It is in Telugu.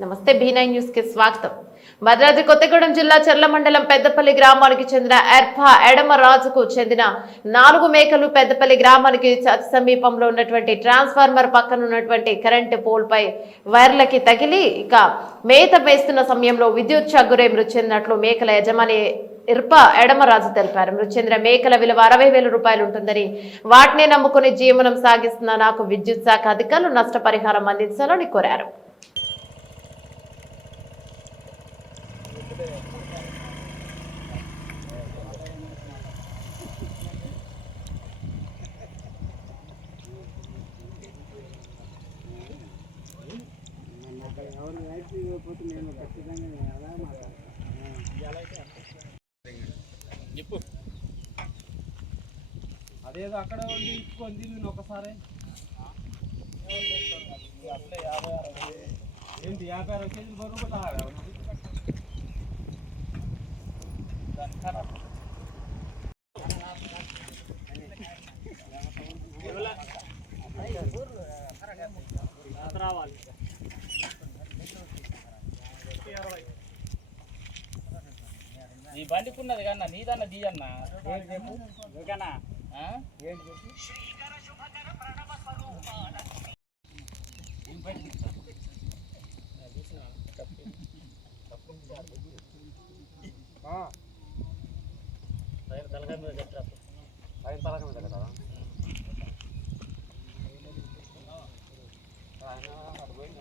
నమస్తే బీ9 న్యూస్ కి స్వాగతం. భద్రాద్రి కొత్తగూడెం జిల్లా చర్ల మండలం పెద్దపల్లి గ్రామానికి చెందిన ఎర్ఫా ఎడమ రాజుకు చెందిన 4 మేకలు పెద్దపల్లి గ్రామానికి సమీపంలో ఉన్నటువంటి ట్రాన్స్ఫార్మర్ పక్కన ఉన్నటువంటి కరెంటు పోల్ పై వైర్లకి తగిలి మేత వేస్తున్న సమయంలో విద్యుత్ షాక్ మృతి చెందినట్లు మేకల యజమాని ఇర్పా ఎడమరాజు తెలిపారు. మృతి చెందిన మేకల విలువ 60,000 రూపాయలు ఉంటుందని, వాటినే నమ్ముకుని జీవనం సాగిస్తున్న నాకు విద్యుత్ శాఖ అధికారులు నష్టపరిహారం అందించాలని కోరారు. అదేదో అక్కడ ఉండి ఇచ్చుకొని తిని ఒకసారి ఏంటి 56 కేజీలు బరువు రావాలి. ఈ బండికున్నది కన్నా నీదన్న దీయన్నా ఓకేనా తలకాయ మీద కట్టరా తలకాయ మీద కట్టరా పోయింది